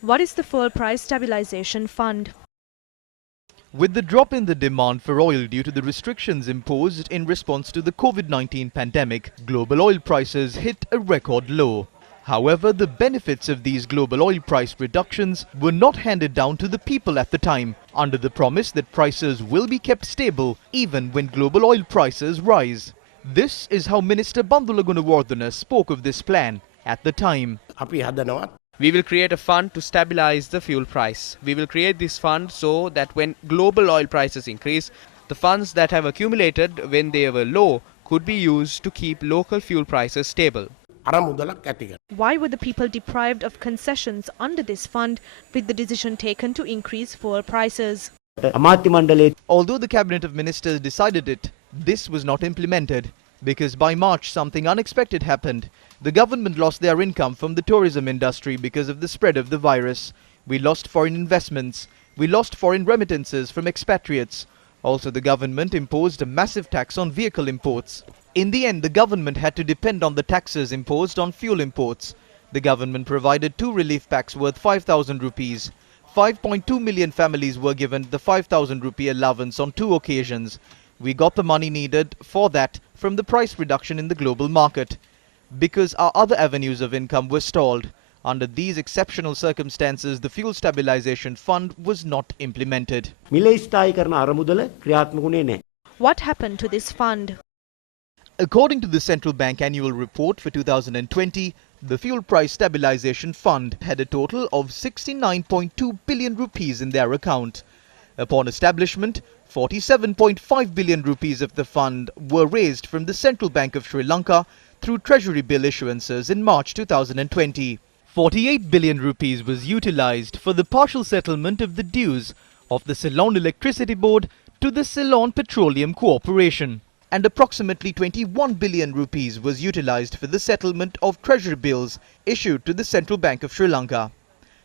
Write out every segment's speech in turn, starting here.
What is the Fuel Price Stabilization Fund? With the drop in the demand for oil due to the restrictions imposed in response to the COVID-19 pandemic, global oil prices hit a record low. However, the benefits of these global oil price reductions were not handed down to the people at the time, under the promise that prices will be kept stable even when global oil prices rise. This is how Minister Bandula Gunawardena spoke of this plan at the time. We will create a fund to stabilize the fuel price. We will create this fund so that when global oil prices increase, the funds that have accumulated when they were low could be used to keep local fuel prices stable. Why were the people deprived of concessions under this fund with the decision taken to increase fuel prices? Although the Cabinet of Ministers decided it, this was not implemented because by March something unexpected happened. The government lost their income from the tourism industry because of the spread of the virus. We lost foreign investments. We lost foreign remittances from expatriates. Also, the government imposed a massive tax on vehicle imports. In the end, the government had to depend on the taxes imposed on fuel imports. The government provided 2 relief packs worth 5,000 rupees. 5.2 million families were given the 5,000 rupee allowance on 2 occasions. We got the money needed for that from the price reduction in the global market, because our other avenues of income were stalled. Under these exceptional circumstances, the Fuel Stabilization Fund was not implemented. What happened to this fund? According to the Central Bank Annual Report for 2020, the Fuel Price Stabilization Fund had a total of 69.2 billion rupees in their account. Upon establishment, 47.5 billion rupees of the fund were raised from the Central Bank of Sri Lanka through treasury bill issuances in March 2020. 48 billion rupees was utilized for the partial settlement of the dues of the Ceylon Electricity Board to the Ceylon Petroleum Corporation, and approximately 21 billion rupees was utilized for the settlement of treasury bills issued to the Central Bank of Sri Lanka.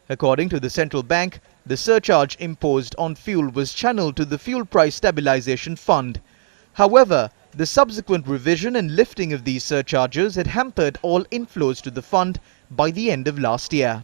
According to the Central Bank, the surcharge imposed on fuel was channeled to the Fuel Price Stabilization Fund. However, the subsequent revision and lifting of these surcharges had hampered all inflows to the fund by the end of last year.